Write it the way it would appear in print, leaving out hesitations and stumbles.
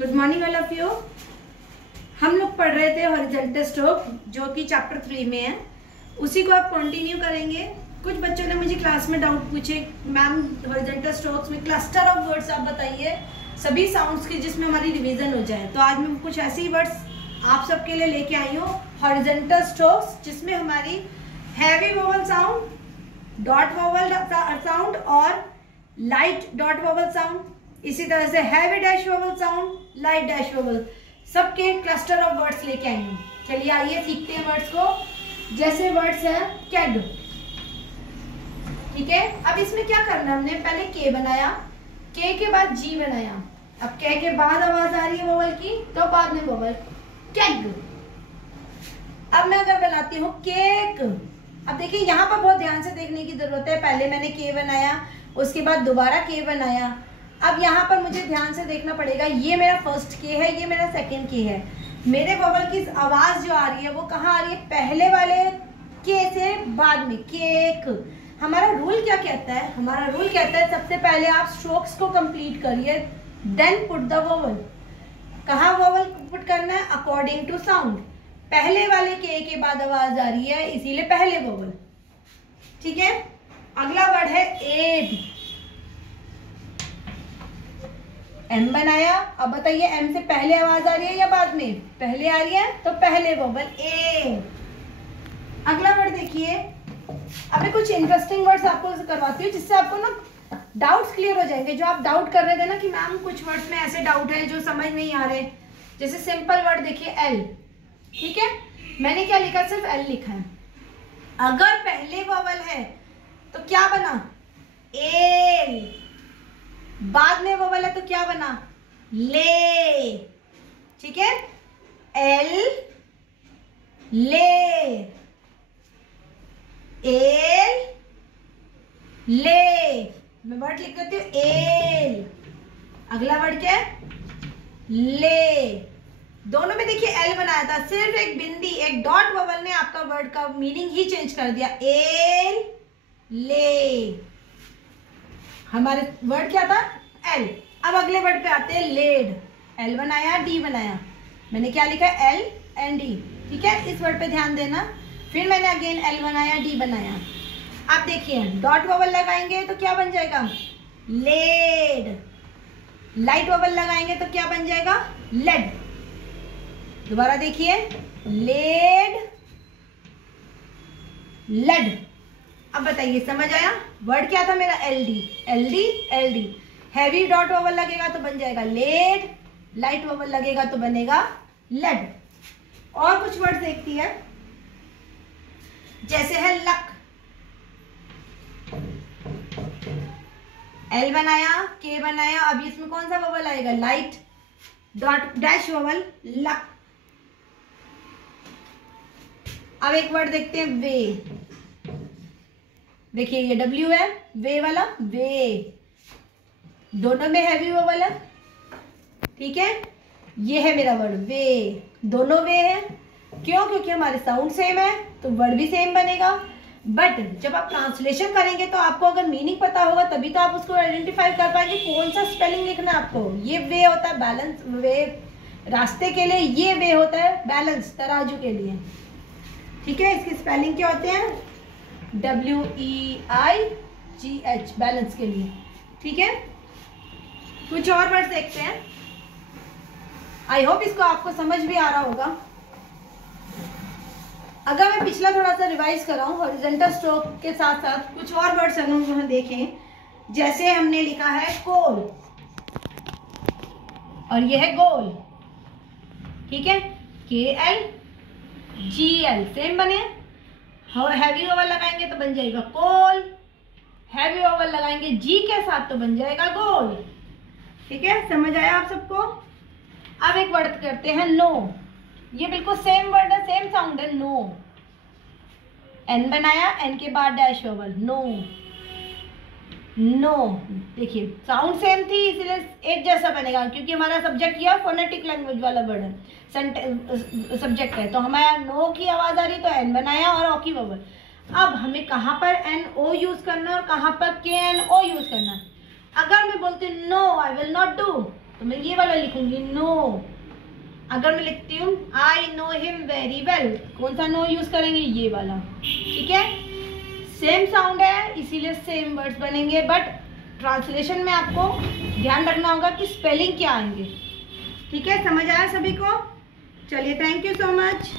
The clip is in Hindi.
Good morning all of you. हम लोग पढ़ रहे थे हॉरिजॉन्टल स्ट्रोक जो कि चैप्टर 3 में है, उसी को आप कंटिन्यू करेंगे। कुछ बच्चों ने मुझे क्लास में डाउट पूछे, मैम हॉरिजॉन्टल स्ट्रोक्स में क्लस्टर ऑफ वर्ड्स आप बताइए सभी साउंड्स की जिसमें हमारी रिवीजन हो जाए। तो आज मैं कुछ ऐसे ही वर्ड्स आप सबके लिए लेके आई हूँ हॉरिजॉन्टल स्ट्रोक्स जिसमें हमारी heavy vowel sound, dot vowel sound और लाइट डॉट वोवल साउंड, इसी तरह से heavy dash vowel sound, light dash vowel, सबके क्लस्टर ऑफ वर्ड्स लेके आई हूँ। चलिए आइए सीखते हैं वर्ड्स को। जैसे वर्ड्स है कैग, ठीक है। अब इसमें क्या करना, हमने पहले के बनाया, के के बाद जी बनाया। अब के बाद आवाज आ रही है वोवल की तो बाद में वोवल कैग। अब मैं अगर बनाती हूँ केक, अब देखिए यहाँ पर बहुत ध्यान से देखने की जरूरत है। पहले मैंने के बनाया, उसके बाद दोबारा के बनाया। अब यहाँ पर मुझे ध्यान से देखना पड़ेगा, ये मेरा फर्स्ट के है, ये मेरा सेकंड के है। मेरे वोवल की आवाज जो आ रही है वो कहाँ आ रही है, पहले वाले के से बाद में केक। हमारा रूल क्या कहता है, हमारा रूल कहता है सबसे पहले आप स्ट्रोक्स को कंप्लीट करिए, देन पुट द वोवल। कहाँ वोवल पुट करना है, अकॉर्डिंग टू साउंड। पहले वाले के बाद आवाज आ रही है इसीलिए पहले वोवल, ठीक है। अगला वर्ड है एड, एम बनाया। अब बताइए एम से पहले आवाज आ रही है या बाद में, पहले आ रही है तो पहले वोवल ए। अगला वर्ड देखिए, अब मैं कुछ इंटरेस्टिंग वर्ड्स आपको करवाती हूँ जिससे आपको ना डाउट्स क्लियर हो जाएंगे। जो आप डाउट कर रहे थे ना कि मैम कुछ वर्ड्स में ऐसे डाउट है जो समझ नहीं आ रहे, जैसे सिंपल वर्ड देखिए एल, ठीक है। मैंने क्या लिखा, सिर्फ एल लिखा है। अगर पहले वोवल है तो क्या बना, एल। बाद में वोवल है तो क्या बना, ले, ठीक है। एल ले, एल ले। मैं वर्ड लिख देती हूँ एल। अगला वर्ड क्या है, ले। दोनों में देखिए एल बनाया था, सिर्फ एक बिंदी, एक डॉट वोवल ने आपका वर्ड का मीनिंग ही चेंज कर दिया। एल ले, हमारे वर्ड क्या था, एल। अब अगले वर्ड पे आते हैं लेड। एल बनाया, डी बनाया। मैंने क्या लिखा, एल एंड डी, ठीक है। इस वर्ड पे ध्यान देना। फिर मैंने अगेन एल बनाया, डी बनाया। आप देखिए डॉट वोवल लगाएंगे तो क्या बन जाएगा, लेड। लाइट वोवल लगाएंगे तो क्या बन जाएगा, लेड। दोबारा देखिए, लेड लेड। अब बताइए समझ आया, वर्ड क्या था मेरा, L D, L D L D. Heavy dot vowel लगेगा तो बन जाएगा लेड, लाइट वोवल लगेगा तो बनेगा लेड। और कुछ वर्ड देखती है, जैसे है लक। एल बनाया, के बनाया, अब इसमें कौन सा वोवल आएगा, light dot dash vowel, luck. अब एक वर्ड देखते हैं वे। देखिए ये डब्ल्यू है, वे वाला, वे। दोनों में हैवी वोवल है, ठीक है। ये है मेरा वर्ड वे, दोनों वे है। क्यों, क्योंकि हमारे साउंड सेम है तो वर्ड भी सेम बनेगा। बट जब आप ट्रांसलेशन करेंगे तो आपको अगर मीनिंग पता होगा तभी तो आप उसको आइडेंटिफाई कर पाएंगे कौन सा स्पेलिंग लिखना है आपको। ये वे होता है बैलेंस वे, रास्ते के लिए। ये वे होता है बैलेंस, तराजू के लिए, ठीक है। इसकी स्पेलिंग क्या होते हैं, WEIGH, बैलेंस के लिए, ठीक है। कुछ और वर्ड देखते हैं। आई होप इसको आपको समझ भी आ रहा होगा। अगर मैं पिछला थोड़ा सा रिवाइज कराऊं, हॉरिजॉन्टल स्ट्रोक के साथ साथ कुछ और वर्ड्स हम देखें। जैसे हमने लिखा है कोल और ये है गोल, ठीक है। KL GL सेम बने। हैवी वोवल लगाएंगे तो बन जाएगा कोल, हैवी वोवल लगाएंगे जी के साथ तो बन जाएगा गोल, ठीक है। समझ आया आप सबको। अब एक वर्ड करते हैं नो। ये बिल्कुल सेम वर्ड है, सेम साउंड है, नो। एन बनाया, एन के बाद डैश वोवल, नो, नो। देखिए साउंड सेम थी इसलिए एक जैसा बनेगा, क्योंकि हमारा सब्जेक्ट यह फोनेटिक लैंग्वेज वाला वर्ड है, सब्जेक्ट है। तो हमारा नो की आवाज आ रही तो एन बनाया और ओ की वोवल। अब हमें कहाँ पर एन ओ यूज करना है और कहाँ पर के एन ओ यूज करना है। अगर मैं बोलती no I will not do, तो मैं ये वाला लिखूंगी नो। अगर मैं लिखती हूँ I know him very well, कौन सा नो यूज करेंगे, ये वाला। ठीक है, सेम साउंड है इसीलिए सेम वर्ड्स बनेंगे, बट ट्रांसलेशन में आपको ध्यान रखना होगा कि स्पेलिंग क्या आएंगे। ठीक है, समझ आया सभी को? चलिए, थैंक यू सो मच।